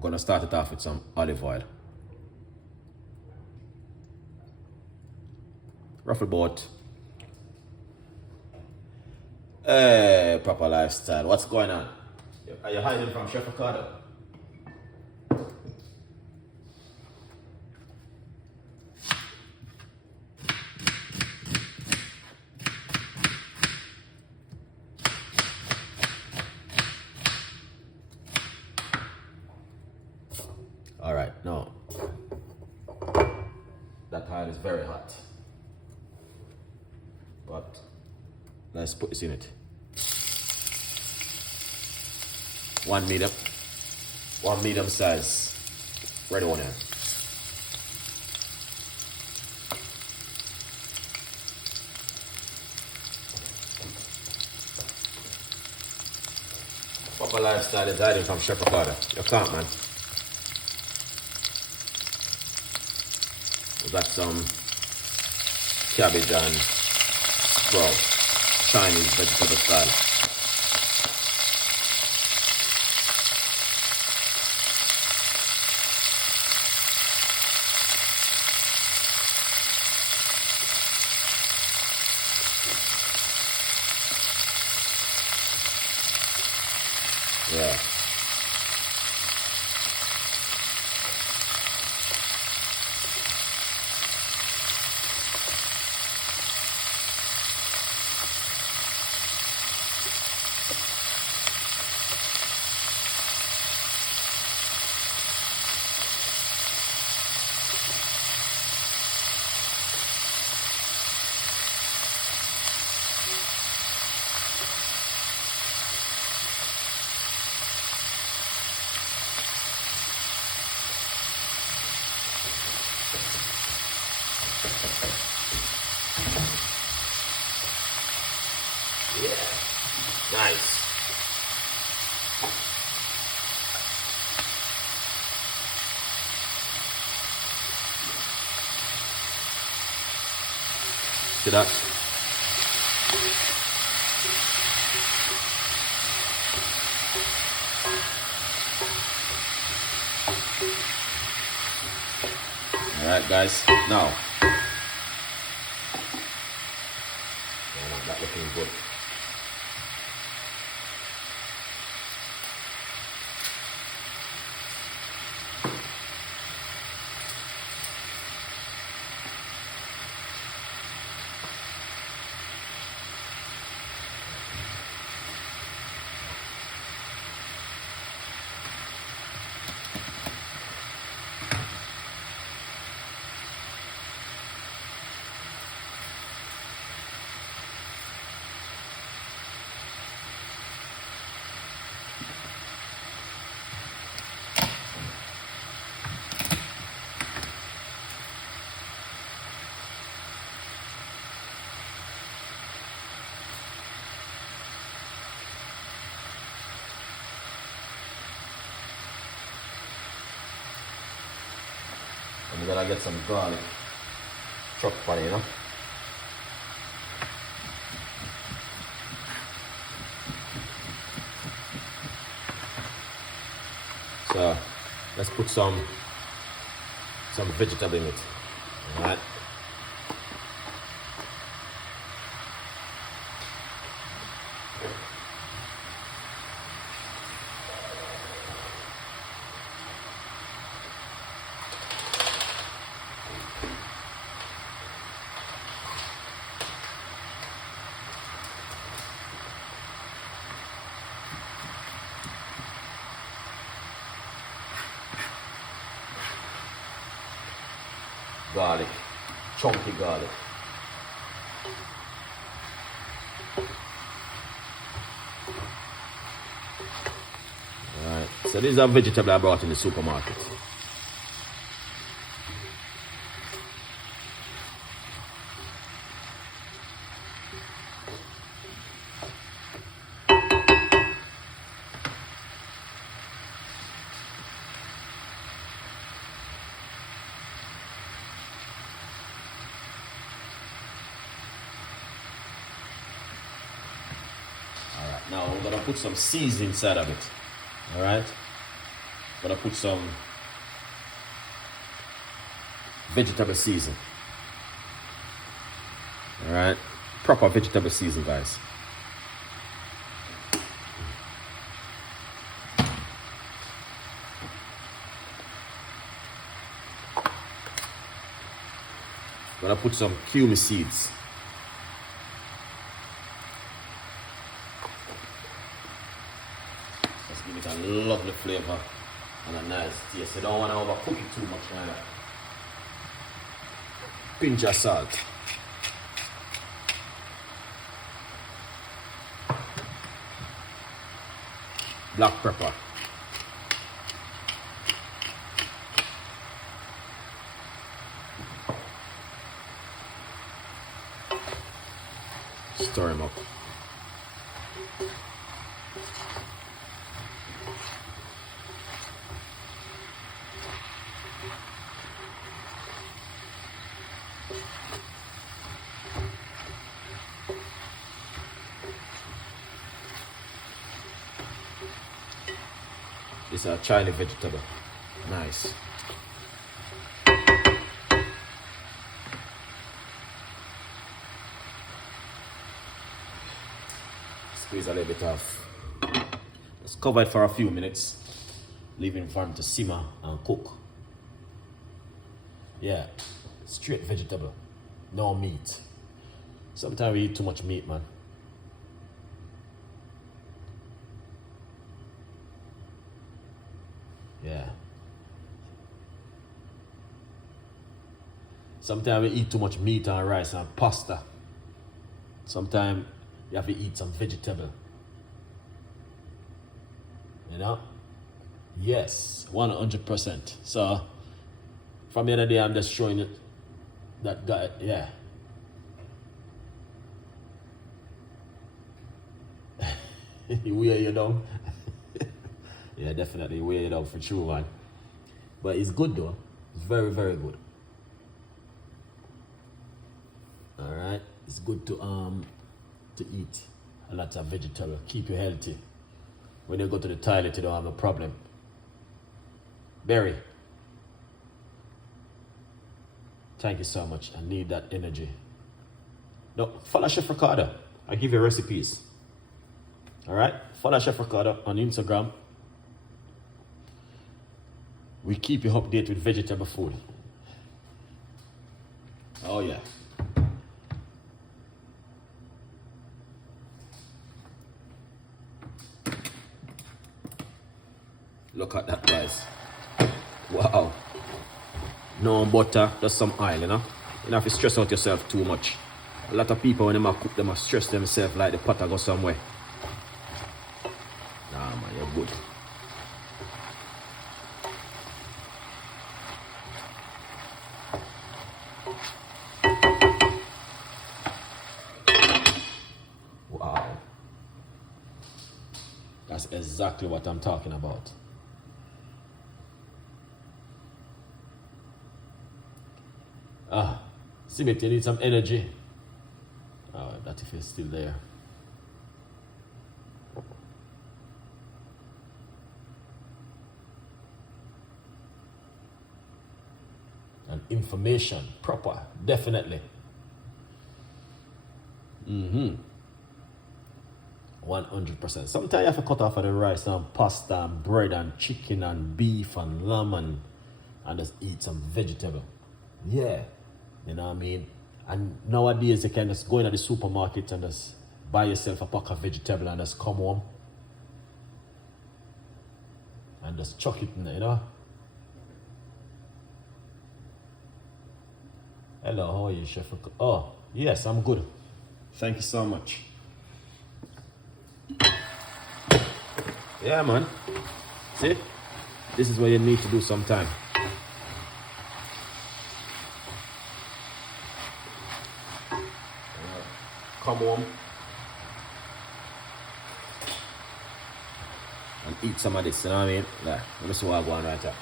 We're gonna start it off with some olive oil. Ruffle boat. Hey, proper lifestyle. What's going on? Are you hiding from Chef Ricardo? All right, no. That oil is very hot. But let's put this in it. One medium size red onion. Proper lifestyle is hiding from Chef Ricardo. You can't, man. We got some cabbage and sprout, Chinese vegetable style. Yeah. Yeah. Nice. See that? All right, guys. Now, that looking good. And we're gonna get some garlic chopped on it, you know. So let's put some vegetable in it. All right. Garlic, chunky garlic. Alright, so these are vegetables I brought in the supermarket. Now we're gonna put some seeds inside of it. All right. Gonna put some vegetable season. Alright? Proper vegetable season, guys. Gonna put some cumin seeds. Let's give it a lovely flavor and a nice taste. You don't want to overcook it too much either. Pinch of salt. Black pepper. Stir them up. This is a Chinese vegetable. Nice. Squeeze a little bit off. Let's cover it for a few minutes. Leaving it for them to simmer and cook. Yeah, straight vegetable. No meat. Sometimes we eat too much meat, man. Yeah. Sometimes we eat too much meat and rice and pasta. Sometimes you have to eat some vegetable. You know? Yes, 100%. So, from the other day, I'm just showing it. That guy, yeah. He wear you down. Yeah, definitely wear it out for sure, man. But it's good though. It's very, very good. Alright. It's good to eat a lot of vegetable. Keep you healthy. When you go to the toilet, you don't have a problem. Barry. Thank you so much. I need that energy. No, follow Chef Ricardo. I give you recipes. Alright? Follow Chef Ricardo on Instagram. We keep you updated with vegetable food. Oh yeah. Look at that, guys. Wow. No butter, just some oil, you know? You don't have to stress out yourself too much. A lot of people, when they cook, they must stress themselves like the pot go somewhere. Nah, man, you're good. Wow. That's exactly what I'm talking about. Simit, you need some energy. Oh, that if you're still there. And information, proper, definitely. 100%. Sometimes you have to cut off of the rice and pasta and bread and chicken and beef and lamb and just eat some vegetable. Yeah. You know what I mean? And nowadays you can just go into the supermarket and just buy yourself a pack of vegetable and just come home. And just chuck it in there, you know? Hello, how are you, Chef? Oh, yes, I'm good. Thank you so much. Yeah, man. See? This is what you need to do sometime. Come home and eat some of this, you know what I mean? Like, let me see what I go on right here.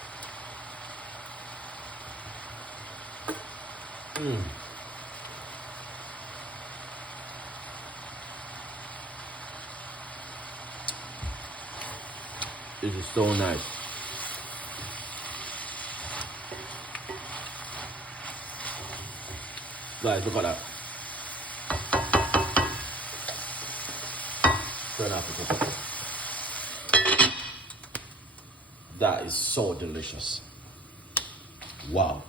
This is so nice. Guys, look at that. Turn off the potato. That is so delicious. Wow.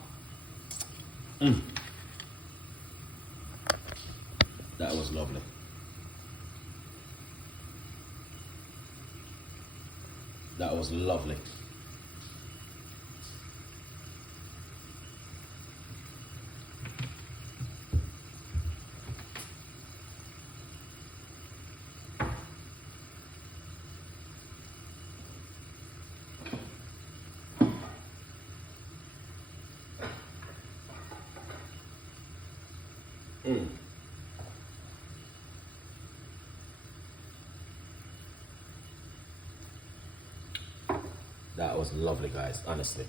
That was lovely. That was lovely. That was lovely, guys, honestly.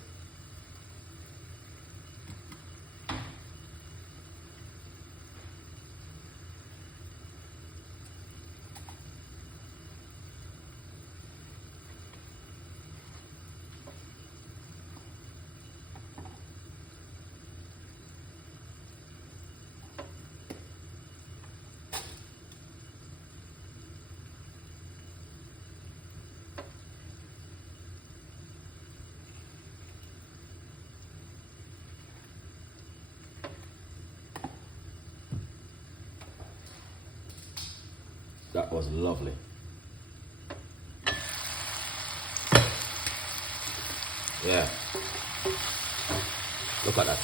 That was lovely. Yeah. Look at that.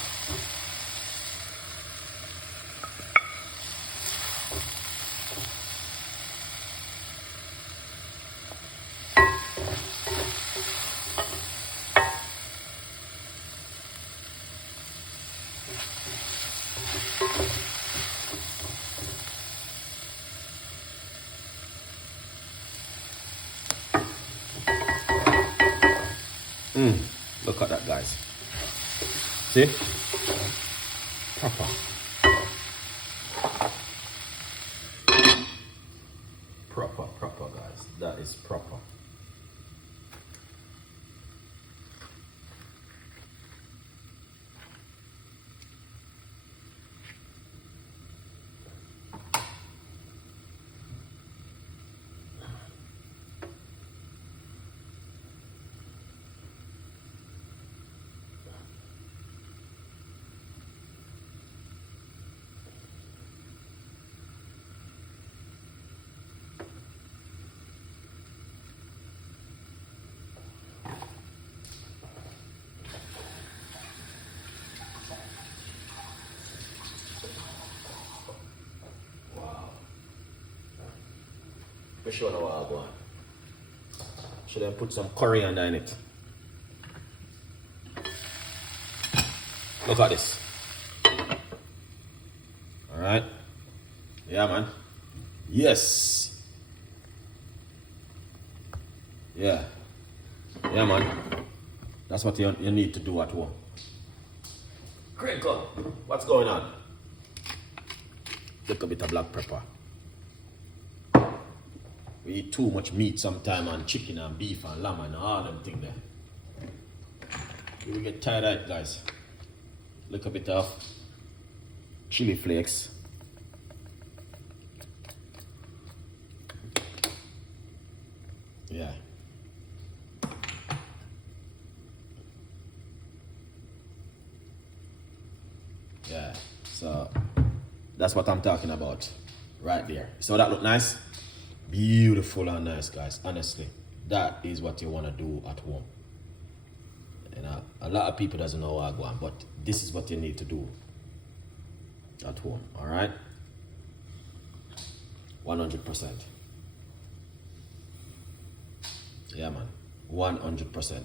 Look at that, guys. See? Proper. Proper, guys. That is proper. For sure know what I want. Should I put some coriander in it? Look at this. Alright. Yeah, man. Yes. Yeah. Yeah, man. That's what you need to do at home. Crinkle, what's going on? Little bit of black pepper. We eat too much meat sometime, and chicken and beef and lamb and all them things there. We get tired of it, guys. Little bit of chili flakes. Yeah. Yeah. So that's what I'm talking about right there. So that look nice? Beautiful and nice, guys. Honestly, that is what you want to do at home. You know, a lot of people doesn't know what I want, but this is what you need to do at home. All right, 100%. Yeah, man, 100%.